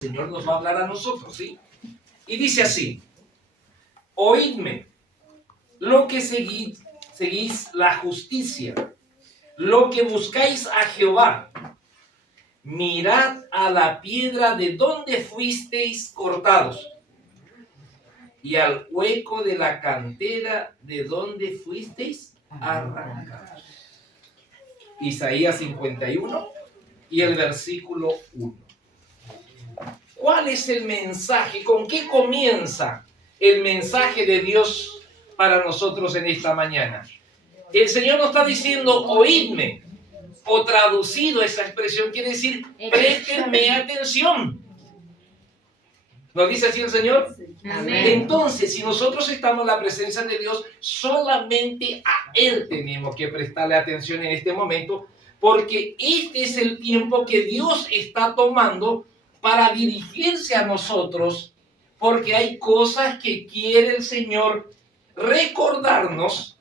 El Señor nos va a hablar a nosotros, ¿sí? Y dice así: oídme, lo que seguís la justicia, lo que buscáis a Jehová, mirad a la piedra de donde fuisteis cortados, y al hueco de la cantera de donde fuisteis arrancados. Isaías 51 y el versículo 1. ¿Cuál es el mensaje? ¿Con qué comienza el mensaje de Dios para nosotros en esta mañana? El Señor nos está diciendo: oídme, o traducido esa expresión quiere decir: préstenme atención. ¿Nos dice así el Señor? Amén. Entonces, si nosotros estamos en la presencia de Dios, solamente a Él tenemos que prestarle atención en este momento, porque este es el tiempo que Dios está tomando para dirigirse a nosotros, porque hay cosas que quiere el Señor recordarnos,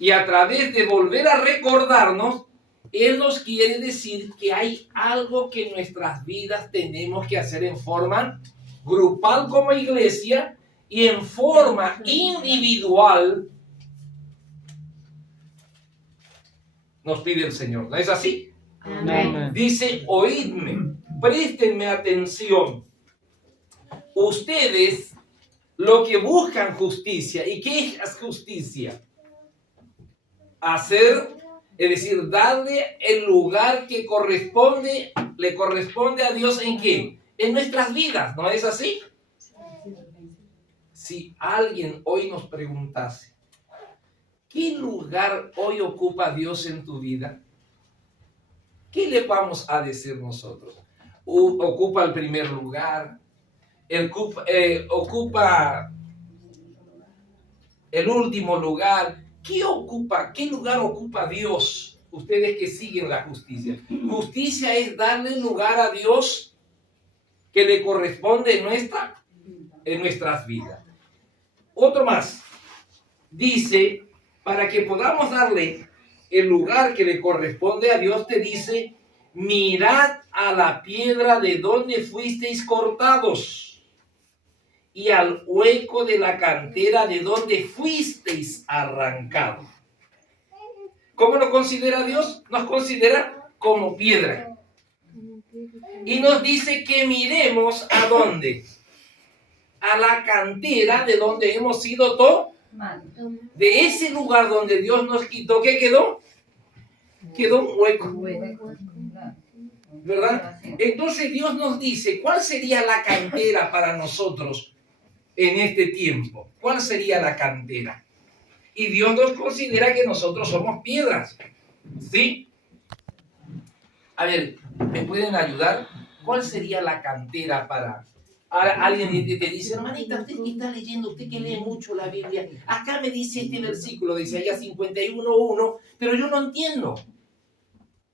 y a través de volver a recordarnos, Él nos quiere decir que hay algo que en nuestras vidas tenemos que hacer en forma grupal como iglesia y en forma individual. Nos pide el Señor, ¿no es así? Amén. Dice: oídme, préstenme atención. Ustedes, lo que buscan justicia. ¿Y qué es justicia? Hacer, es decir, darle el lugar que le corresponde a Dios. ¿En qué? En nuestras vidas, ¿no es así? Si alguien hoy nos preguntase: ¿qué lugar hoy ocupa Dios en tu vida? ¿Qué le vamos a decir nosotros? ¿Ocupa el primer lugar? ¿Ocupa el último lugar? ¿Qué lugar ocupa Dios? Ustedes que siguen la justicia. Justicia es darle lugar a Dios que le corresponde en nuestras vidas. Otro más. Dice, para que podamos darle el lugar que le corresponde a Dios, te dice: mirad a la piedra de donde fuisteis cortados, y al hueco de la cantera de donde fuisteis arrancados. ¿Cómo nos considera Dios? Nos considera como piedra. Y nos dice que miremos ¿a dónde? A la cantera de donde hemos sido de ese lugar donde Dios nos quitó. ¿Qué quedó? Quedó un hueco, ¿verdad? Entonces Dios nos dice: ¿cuál sería la cantera para nosotros en este tiempo? ¿Cuál sería la cantera? Y Dios nos considera que nosotros somos piedras, ¿sí? A ver, ¿me pueden ayudar? ¿Cuál sería la cantera para... Ahora alguien te dice: hermanita, usted que está leyendo, usted que lee mucho la Biblia, acá me dice este versículo de Isaías 51:1, pero yo no entiendo.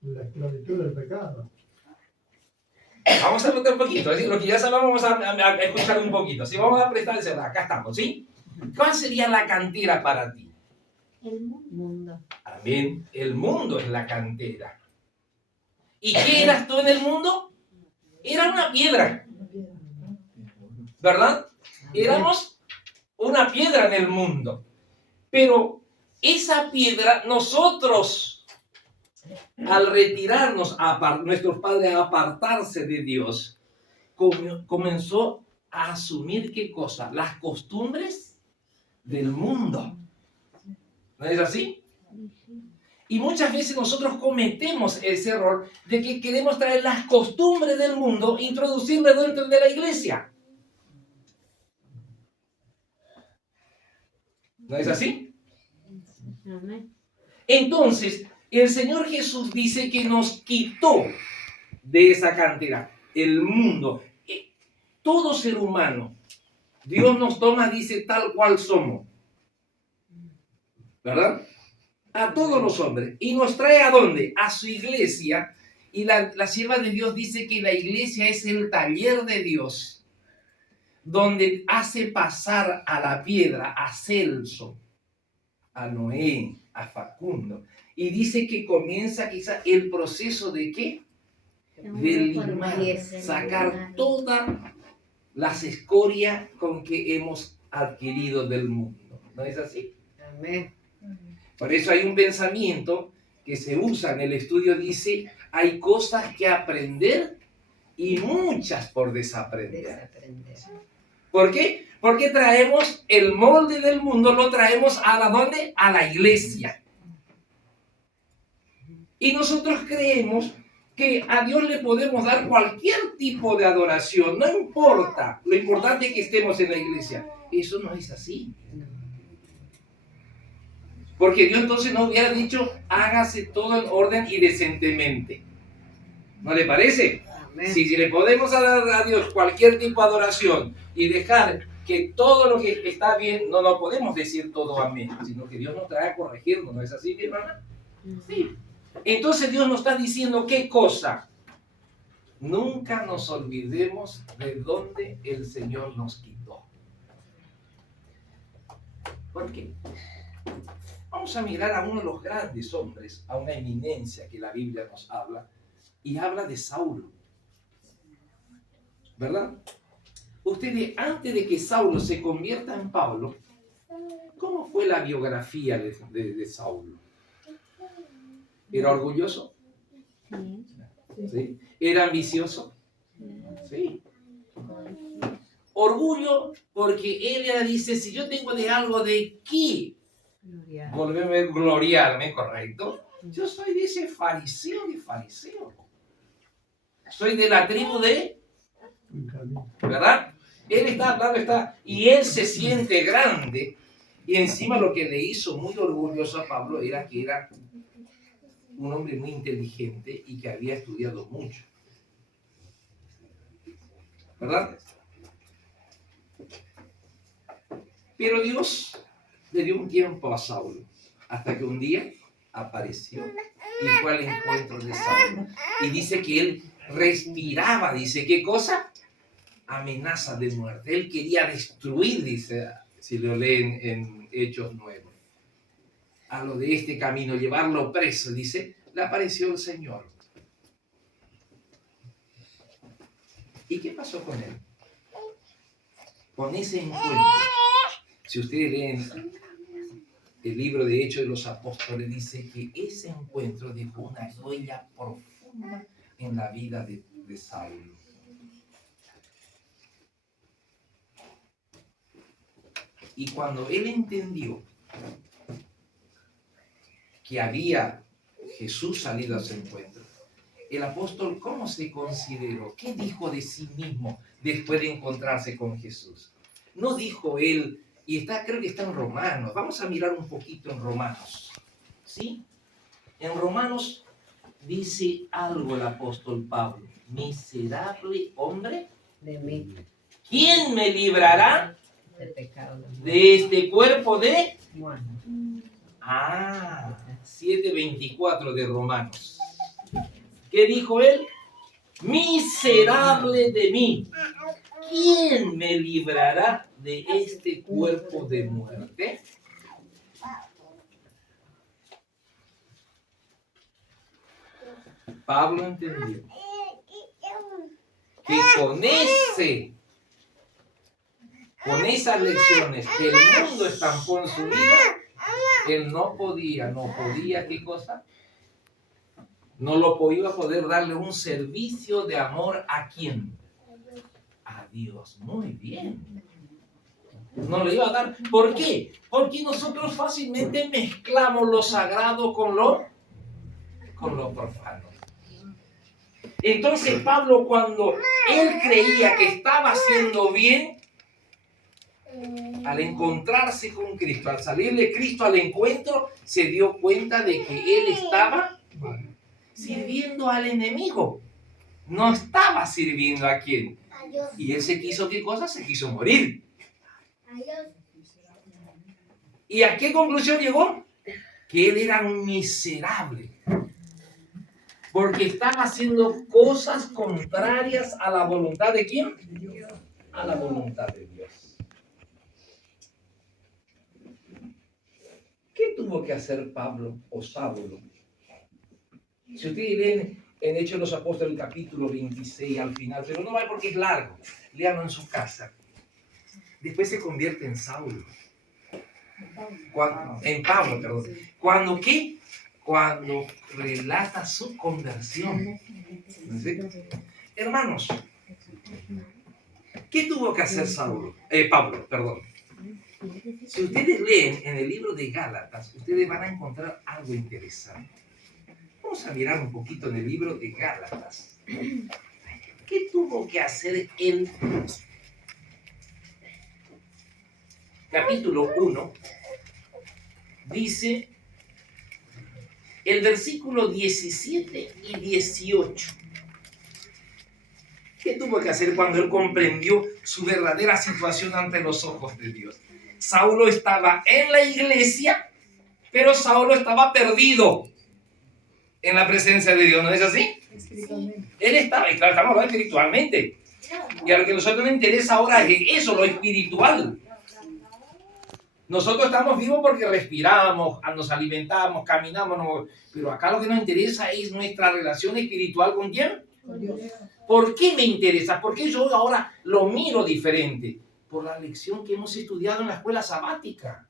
La esclavitud del pecado. Vamos a preguntar un poquito, es decir, lo que ya sabemos vamos a escuchar un poquito. Si vamos a prestar atención, acá estamos, ¿sí? ¿Cuál sería la cantera para ti? El mundo. Amén. El mundo es la cantera. ¿Y qué eras tú en el mundo? Era una piedra, ¿verdad? Éramos una piedra en el mundo. Pero esa piedra, nosotros, al retirarnos, nuestros padres a apartarse de Dios, comenzó a asumir ¿qué cosa? Las costumbres del mundo. ¿No es así? Y muchas veces nosotros cometemos ese error de que queremos traer las costumbres del mundo e introducirlas dentro de la iglesia. ¿No es así? Entonces, el Señor Jesús dice que nos quitó de esa cantera el mundo. Todo ser humano, Dios nos toma, dice, tal cual somos, ¿verdad? A todos los hombres. Y nos trae ¿a dónde? A su iglesia. Y la sierva de Dios dice que la iglesia es el taller de Dios, donde hace pasar a la piedra, a Celso, a Noé, a Facundo. Y dice que comienza quizá el proceso de ¿qué? de limar, sacar todas las escorias con que hemos adquirido del mundo. ¿No es así? Amén. Por eso hay un pensamiento que se usa en el estudio, dice, hay cosas que aprender y muchas por desaprender. Desaprender. ¿Por qué? Porque traemos el molde del mundo, lo traemos a la ¿dónde? A la iglesia. Y nosotros creemos que a Dios le podemos dar cualquier tipo de adoración, no importa, lo importante es que estemos en la iglesia. Eso no es así. No. Porque Dios entonces no hubiera dicho, hágase todo en orden y decentemente. ¿No le parece? Amén. Si le podemos dar a Dios cualquier tipo de adoración y dejar que todo lo que está bien, no lo podemos decir todo amén, sino que Dios nos trae a corregirnos, ¿no es así, mi hermana? Sí. Entonces Dios nos está diciendo, ¿qué cosa? Nunca nos olvidemos de dónde el Señor nos quitó. ¿Por qué? Vamos a mirar a uno de los grandes hombres, a una eminencia que la Biblia nos habla, y habla de Saulo. ¿Verdad? Ustedes, antes de que Saulo se convierta en Pablo, ¿cómo fue la biografía de Saulo? ¿Era orgulloso? ¿Sí? ¿Era ambicioso? Sí. Orgullo porque él ya dice, si yo tengo de algo de qué volverme a gloriarme, ¿correcto? Yo soy de ese fariseo de fariseo. Soy de la tribu de... ¿Verdad? Él está hablando, y él se siente grande, y encima lo que le hizo muy orgulloso a Pablo era que era un hombre muy inteligente y que había estudiado mucho. ¿Verdad? Pero Dios le dio un tiempo a Saulo, hasta que un día apareció y fue al encuentro de Saulo. Y dice que él respiraba, dice, ¿qué cosa? Amenaza de muerte. Él quería destruir, dice, si lo leen en Hechos 9. A lo de este camino, llevarlo preso, dice, le apareció el Señor. ¿Y qué pasó con él? Con ese encuentro. Si ustedes leen el libro de Hechos de los Apóstoles, dice que ese encuentro dejó una huella profunda en la vida de Saulo. Y cuando él entendió que había Jesús salido a su encuentro, el apóstol, ¿cómo se consideró? ¿Qué dijo de sí mismo después de encontrarse con Jesús? No dijo él, y creo que está en Romanos, vamos a mirar un poquito en Romanos, ¿sí? En Romanos dice algo el apóstol Pablo, miserable hombre De mí. ¿Quién me librará De pecado. de este cuerpo de... Bueno. 7:24 de Romanos. ¿Qué dijo él? Miserable de mí. ¿Quién me librará de este cuerpo de muerte? Pablo entendió que con esas lecciones que el mundo estampó en su vida, él no podía, ¿qué cosa? No lo iba a poder darle un servicio de amor ¿a quién? A Dios. Muy bien. No le iba a dar. ¿Por qué? Porque nosotros fácilmente mezclamos lo sagrado con lo profano. Entonces Pablo, cuando él creía que estaba haciendo bien, al encontrarse con Cristo, al salir de Cristo al encuentro, se dio cuenta de que él estaba sirviendo al enemigo. No estaba sirviendo a quién. Y él se quiso, ¿qué cosa? Se quiso morir. ¿Y a qué conclusión llegó? Que él era un miserable. Porque estaba haciendo cosas contrarias a la voluntad de quién? A la voluntad de Dios. ¿Qué tuvo que hacer Pablo o Saulo? Si ustedes leen en Hechos de los Apóstoles, el capítulo 26 al final, pero no va porque es largo. Léanlo en su casa. Después se convierte en Saulo. En Pablo, perdón. ¿Cuándo qué? Cuando relata su conversión. ¿Sí? Hermanos, ¿qué tuvo que hacer Pablo? Perdón. Si ustedes leen en el libro de Gálatas, ustedes van a encontrar algo interesante. Vamos a mirar un poquito en el libro de Gálatas. ¿Qué tuvo que hacer él? Capítulo 1 dice el versículo 17 y 18. ¿Qué tuvo que hacer cuando él comprendió su verdadera situación ante los ojos de Dios? Saulo estaba en la iglesia, pero Saulo estaba perdido en la presencia de Dios, ¿no es así? Él estaba, y claro, estamos hablando espiritualmente. Y a lo que a nosotros nos interesa ahora es eso, lo espiritual. Nosotros estamos vivos porque respiramos, nos alimentamos, caminamos, pero acá lo que nos interesa es nuestra relación espiritual ¿con quién? Con Dios. ¿Por qué me interesa? ¿Por qué yo ahora lo miro diferente? Por la lección que hemos estudiado en la escuela sabática.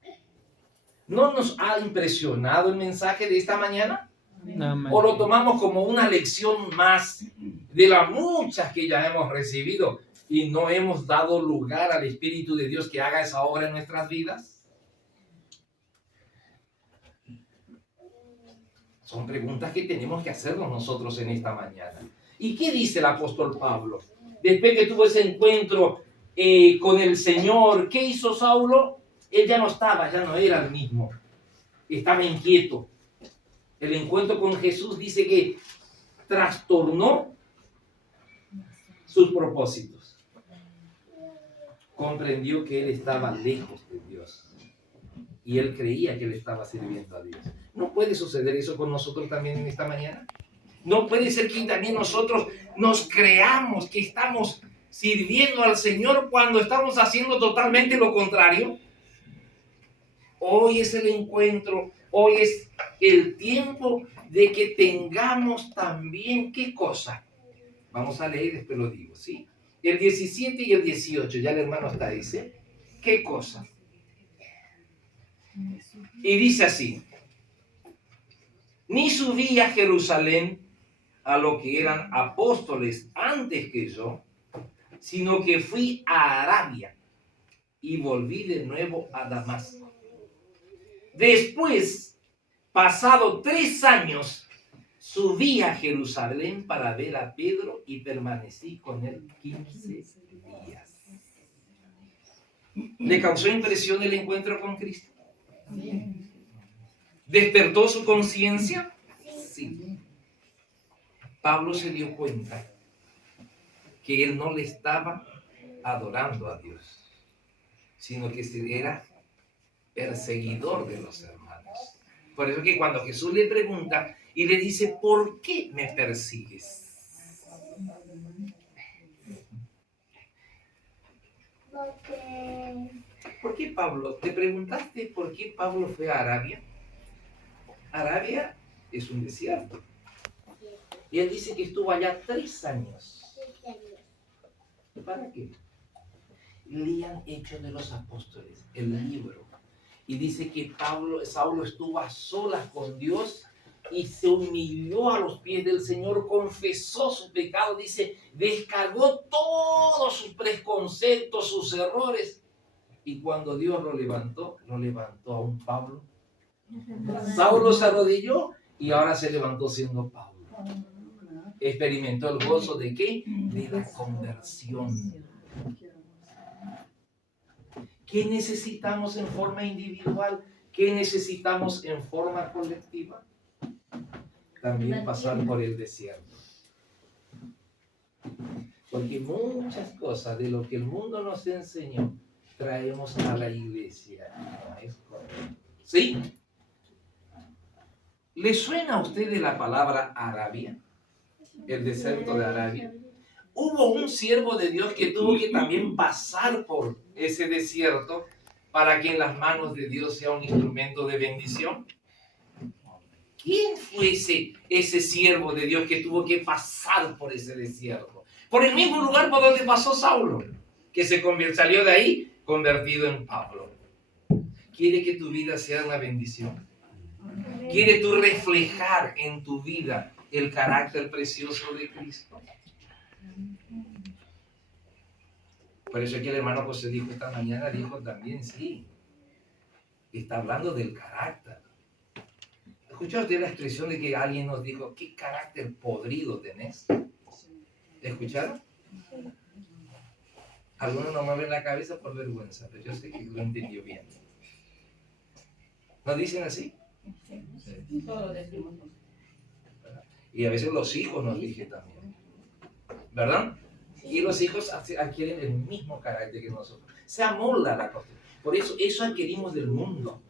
¿No nos ha impresionado el mensaje de esta mañana? Amén. ¿O lo tomamos como una lección más de las muchas que ya hemos recibido y no hemos dado lugar al Espíritu de Dios que haga esa obra en nuestras vidas? Son preguntas que tenemos que hacernos nosotros en esta mañana. ¿Y qué dice el apóstol Pablo? Después que tuvo ese encuentro con el Señor, ¿qué hizo Saulo? Él ya no era el mismo. Estaba inquieto. El encuentro con Jesús dice que trastornó sus propósitos. Comprendió que él estaba lejos de Dios. Y él creía que él estaba sirviendo a Dios. ¿No puede suceder eso con nosotros también en esta mañana? ¿No puede ser que también nosotros nos creamos que estamos sirviendo al Señor cuando estamos haciendo totalmente lo contrario? Hoy es el encuentro, hoy es el tiempo de que tengamos también, ¿qué cosa? Vamos a leer y después lo digo, ¿sí? El 17 y el 18, ya el hermano está, dice, ¿qué cosa? Y dice así, ni subí a Jerusalén a lo que eran apóstoles antes que yo, sino que fui a Arabia y volví de nuevo a Damasco. Después, pasado 3 años, subí a Jerusalén para ver a Pedro y permanecí con él 15 días. ¿Le causó impresión el encuentro con Cristo? ¿Despertó su conciencia? Sí. Pablo se dio cuenta que él no le estaba adorando a Dios, sino que era perseguidor de los hermanos. Por eso que cuando Jesús le pregunta y le dice, ¿por qué me persigues? ¿Por qué Pablo? ¿Te preguntaste por qué Pablo fue a Arabia? Arabia es un desierto. Y él dice que estuvo allá 3 años. ¿Para qué? Lean Hechos de los Apóstoles, el libro. Y dice que Saulo estuvo a solas con Dios y se humilló a los pies del Señor, confesó su pecado, dice, descargó todos sus preconceptos, sus errores. Y cuando Dios lo levantó a un Pablo. Saulo se arrodilló y ahora se levantó siendo Pablo. Experimentó el gozo de ¿qué? De la conversión. ¿Qué necesitamos en forma individual? ¿Qué necesitamos en forma colectiva? También pasar por el desierto. Porque muchas cosas de lo que el mundo nos enseñó traemos a la iglesia. No es correcto. ¿Sí? ¿Le suena a ustedes la palabra Arabia? El desierto de Arabia. Hubo un siervo de Dios que tuvo que también pasar por ese desierto para que en las manos de Dios sea un instrumento de bendición. ¿Quién fue ese siervo de Dios que tuvo que pasar por ese desierto? Por el mismo lugar por donde pasó Saulo, que salió de ahí convertido en Pablo. ¿Quiere que tu vida sea una bendición? ¿Quiere tú reflejar en tu vida el carácter precioso de Cristo? Por eso aquí el hermano José dijo esta mañana, dijo también, sí, está hablando del carácter. ¿Escuchó usted la expresión de que alguien nos dijo, qué carácter podrido tenés? ¿Escucharon? Algunos no mueven la cabeza por vergüenza, pero yo sé que lo entendió bien. ¿No dicen así? Sí. Todos decimos. Y a veces los hijos nos dicen también. ¿Verdad? Y los hijos adquieren el mismo carácter que nosotros. Se amolda la cosa. Por eso adquirimos del mundo.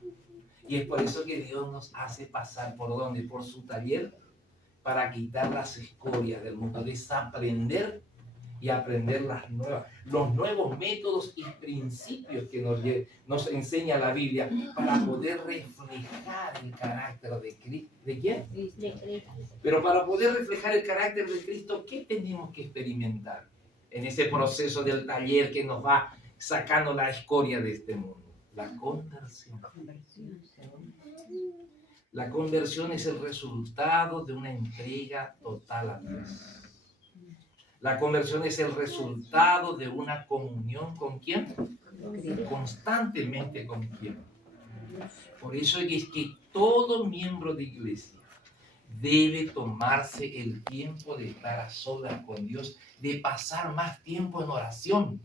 Y es por eso que Dios nos hace pasar por donde, por su taller, para quitar las escorias del mundo, desaprender y aprender los nuevos métodos y principios que nos enseña la Biblia para poder reflejar el carácter de Cristo. ¿De quién? De Cristo. Pero para poder reflejar el carácter de Cristo, ¿qué tenemos que experimentar en ese proceso del taller que nos va sacando la escoria de este mundo? La conversión. La conversión es el resultado de una entrega total a Dios. La conversión es el resultado de una comunión ¿con quién? Constantemente con quién. Por eso es que todo miembro de iglesia debe tomarse el tiempo de estar a solas con Dios, de pasar más tiempo en oración.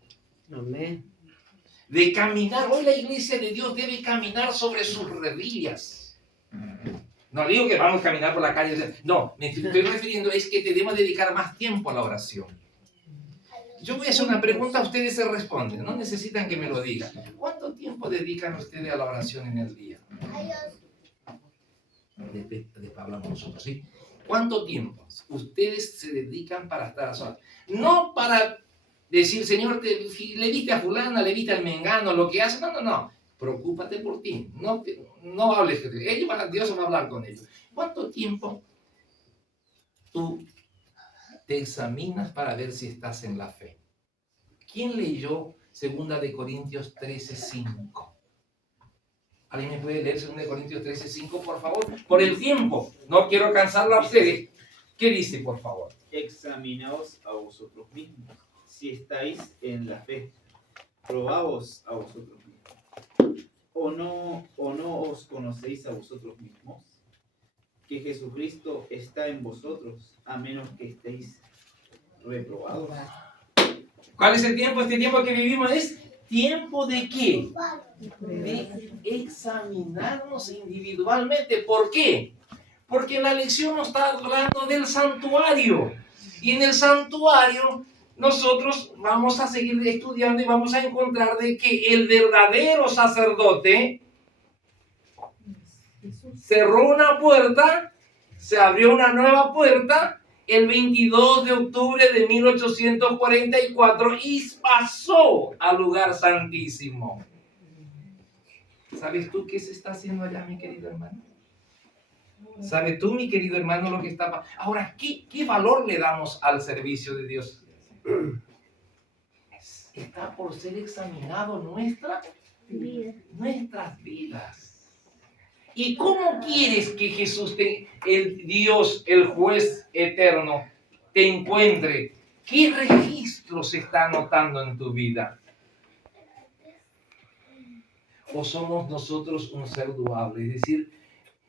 Amén. De caminar. Hoy la iglesia de Dios debe caminar sobre sus rodillas. No digo que vamos a caminar por la calle. No, me estoy refiriendo es que debemos dedicar más tiempo a la oración. Yo voy a hacer una pregunta, ustedes se responden. No necesitan que me lo digan. ¿Cuánto tiempo dedican ustedes a la oración en el día? De hablamos nosotros, ¿sí? ¿Cuánto tiempo ustedes se dedican para estar a solas? No para decir, Señor, le diste a fulana, le diste al mengano, lo que hace. No. Preocúpate por ti. No hables. Dios va a hablar con ellos. ¿Cuánto tiempo tú te examinas para ver si estás en la fe? ¿Quién leyó 2 de Corintios 13:5? ¿Alguien me puede leer 2 Corintios 13:5, por favor? Por el tiempo. No quiero cansarlo a ustedes. ¿Qué dice, por favor? Examinaos a vosotros mismos, si estáis en la fe. Probaos a vosotros mismos. ¿O no os conocéis a vosotros mismos? Que Jesucristo está en vosotros, a menos que estéis reprobados. ¿Cuál es el tiempo? Este tiempo que vivimos es tiempo de qué? De examinarnos individualmente. ¿Por qué? Porque la lección nos está hablando del santuario. Y en el santuario nosotros vamos a seguir estudiando y vamos a encontrar de que el verdadero sacerdote cerró una puerta, se abrió una nueva puerta el 22 de octubre de 1844 y pasó al lugar santísimo. ¿Sabes tú qué se está haciendo allá, mi querido hermano? ¿Sabes tú, mi querido hermano, lo que está pasando? Ahora, ¿qué valor le damos al servicio de Dios? Está por ser examinado nuestras vidas. ¿Y cómo quieres que Jesús, el Dios, el juez eterno, te encuentre? ¿Qué registro se está anotando en tu vida? ¿O somos nosotros un ser dual? Es decir,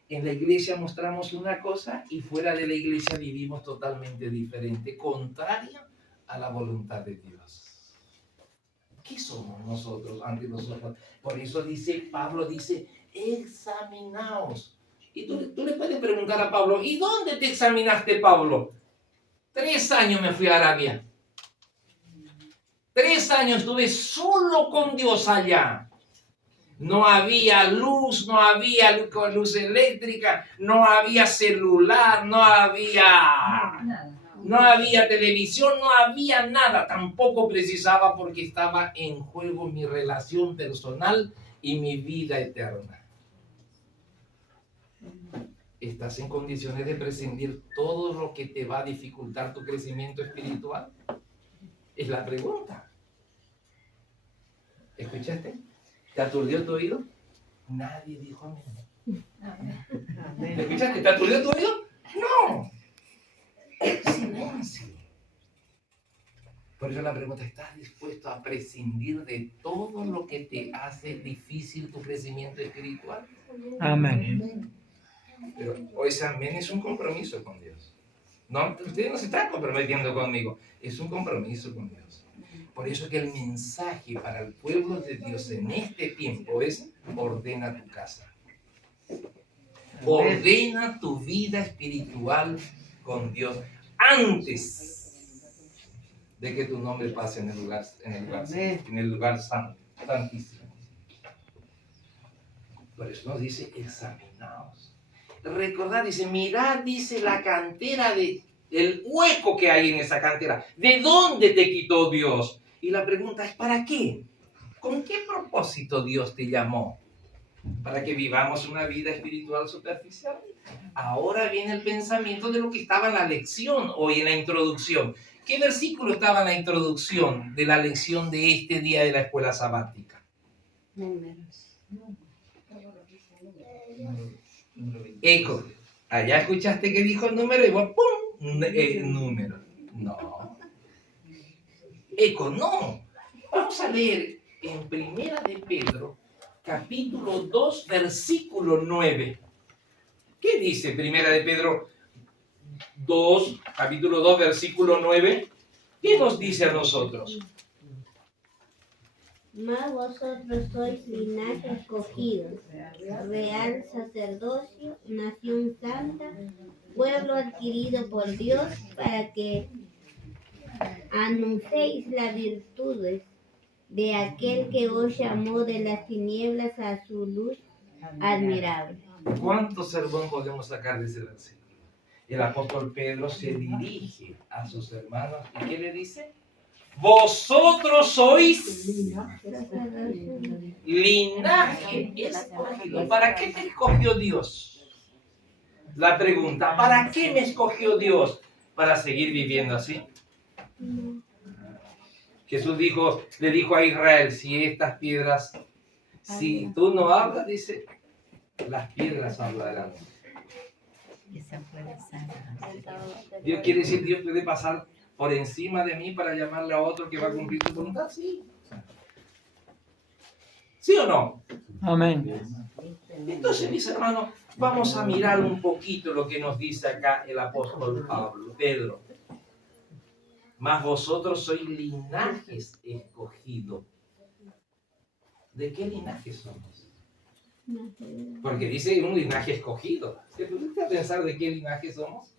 en la iglesia mostramos una cosa y fuera de la iglesia vivimos totalmente diferente, contraria a la voluntad de Dios. ¿Qué somos nosotros ante nosotros? Por eso Pablo dice, examinaos. Y tú le puedes preguntar a Pablo, ¿y dónde te examinaste, Pablo? 3 años me fui a Arabia. 3 años estuve solo con Dios allá. No había luz, no había luz eléctrica, no había celular, no había televisión, no había nada. Tampoco precisaba porque estaba en juego mi relación personal y mi vida eterna. ¿Estás en condiciones de prescindir todo lo que te va a dificultar tu crecimiento espiritual? Es la pregunta. ¿Escuchaste? ¿Te aturdió tu oído? Nadie dijo amén. Amén. ¿Escuchaste? ¿Te aturdió tu oído? No. Silencio. Por eso la pregunta, ¿estás dispuesto a prescindir de todo lo que te hace difícil tu crecimiento espiritual? Amén. Pero ese amén es un compromiso con Dios. No, ustedes no se están comprometiendo conmigo, es un compromiso con Dios. Por eso que el mensaje para el pueblo de Dios en este tiempo es: ordena tu casa. Ordena tu vida espiritual con Dios antes de que tu nombre pase en el lugar santísimo. Por eso nos dice: examinaos. Recordad, dice, mirad, dice, la cantera el hueco que hay en esa cantera. ¿De dónde te quitó Dios? Y la pregunta es: ¿para qué? ¿Con qué propósito Dios te llamó? ¿Para que vivamos una vida espiritual superficial? Ahora viene el pensamiento de lo que estaba en la lección hoy, en la introducción. ¿Qué versículo estaba en la introducción de la lección de este día de la escuela sabática? Números. Eco. Allá escuchaste que dijo el número y vos, ¡pum! Número. No. Eco, no. Vamos a leer en Primera de Pedro, capítulo 2, versículo 9. ¿Qué dice Primera de Pedro 2, capítulo 2, versículo 9? ¿Qué nos dice a nosotros? Mas vosotros sois linaje escogido, real sacerdocio, nación santa, pueblo adquirido por Dios, para que anunciéis las virtudes de aquel que os llamó de las tinieblas a su luz admirable. ¿Cuánto sermón podemos sacar de ese versículo? El apóstol Pedro se dirige a sus hermanos y ¿qué le dice? Vosotros sois linaje escogido. ¿Para qué te escogió Dios? La pregunta, ¿para qué me escogió Dios? ¿Para seguir viviendo así? Jesús le dijo a Israel: si estas piedras, si tú no hablas, dice, las piedras hablarán. Dios quiere decir, Dios puede pasar por encima de mí para llamarle a otro que va a cumplir su voluntad. Sí. ¿Sí o no? Amén. Entonces, mis hermanos, vamos a mirar un poquito lo que nos dice acá el apóstol Pedro. Mas vosotros sois linajes escogidos. ¿De qué linaje somos? Porque dice un linaje escogido. ¿Se pusiste a pensar de qué linaje somos?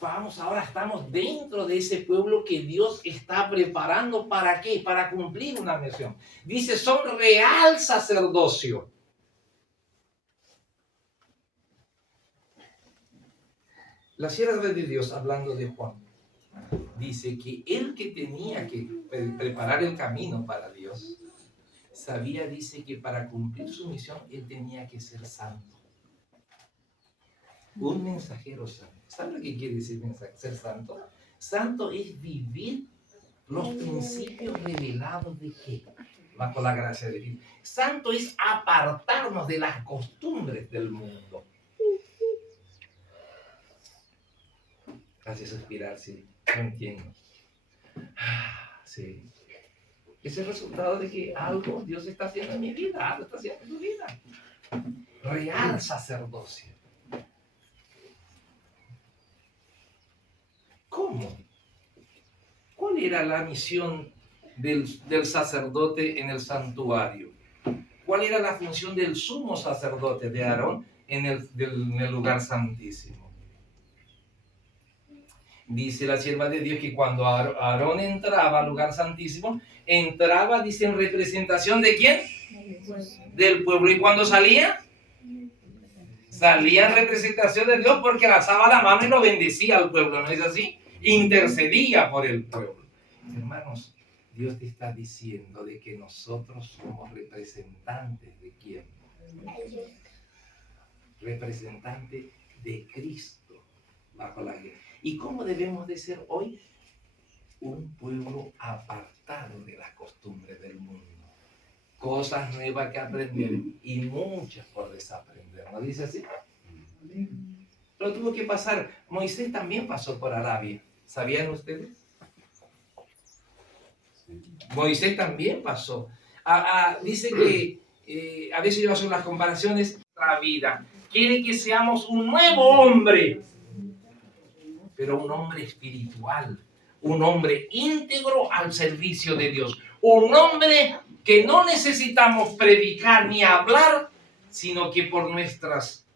Vamos, ahora estamos dentro de ese pueblo que Dios está preparando. ¿Para qué? Para cumplir una misión. Dice, son real sacerdocio. La sierva de Dios, hablando de Juan, dice que él que tenía que preparar el camino para Dios, sabía, dice, que para cumplir su misión, él tenía que ser santo. Un mensajero santo. ¿Sabe lo que quiere decir ser santo? Santo es vivir los principios revelados de qué? Bajo la gracia de Dios. Santo es apartarnos de las costumbres del mundo. Hace suspirar, sí. No entiendo. Sí. Es el resultado de que algo Dios está haciendo en mi vida, algo está haciendo en tu vida. Real sacerdocio. ¿Cómo? ¿Cuál era la misión del sacerdote en el santuario? ¿Cuál era la función del sumo sacerdote de Aarón en el lugar santísimo? Dice la sierva de Dios que cuando Aarón entraba al lugar santísimo, entraba, dice, en representación ¿de quién? Del pueblo. ¿Y cuando salía? Salía en representación de Dios porque alzaba la mano y lo bendecía al pueblo, ¿no es así? Intercedía por el pueblo. Hermanos, Dios te está diciendo de que nosotros somos representantes ¿de quién? representante de Cristo bajo la guerra. ¿Y cómo debemos de ser hoy? Un pueblo apartado de las costumbres del mundo. Cosas nuevas que aprender y muchas por desaprender. ¿No dice así? Pero tuvo que pasar. Moisés también pasó por Arabia. ¿Sabían ustedes? Moisés también pasó. Dice que a veces yo hago las comparaciones. La vida quiere que seamos un nuevo hombre, pero un hombre espiritual, un hombre íntegro al servicio de Dios, un hombre que no necesitamos predicar ni hablar, sino que por nuestras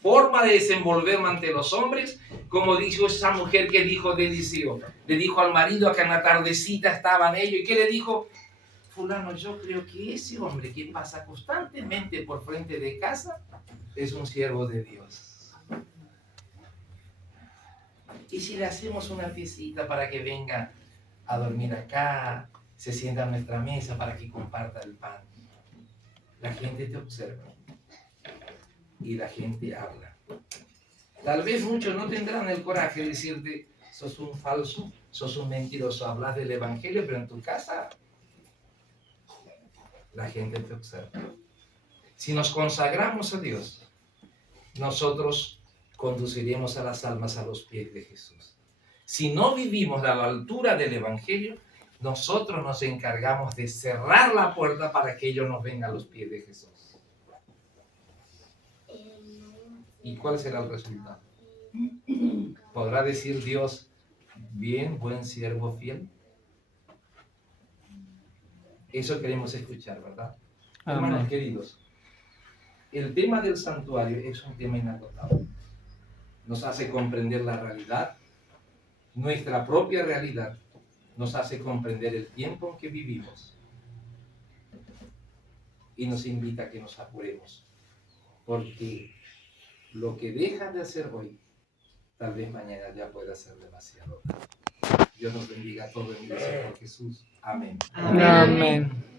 formas de desenvolvernos ante los hombres, como dijo esa mujer que dijo de Eliseo, le dijo al marido que en la tardecita estaban ellos, ¿y qué le dijo? Fulano, yo creo que ese hombre que pasa constantemente por frente de casa es un siervo de Dios. Y si le hacemos una fiestita para que venga a dormir acá, se sienta a nuestra mesa para que comparta el pan, la gente te observa y la gente habla. Tal vez muchos no tendrán el coraje de decirte, sos un falso, sos un mentiroso, hablas del evangelio, pero en tu casa la gente te observa. Si nos consagramos a Dios, nosotros conduciremos a las almas a los pies de Jesús. Si no vivimos a la altura del evangelio, nosotros nos encargamos de cerrar la puerta para que ellos nos vengan a los pies de Jesús. ¿Y cuál será el resultado? ¿Podrá decir Dios, bien, buen siervo fiel? Eso queremos escuchar, ¿verdad? Amén. Hermanos queridos, el tema del santuario es un tema inagotable. Nos hace comprender la realidad, nuestra propia realidad, nos hace comprender el tiempo en que vivimos y nos invita a que nos apuremos, porque lo que dejas de hacer hoy, tal vez mañana ya pueda ser demasiado tarde. Dios nos bendiga a todos en iglesia por Jesús. Amén. Amén.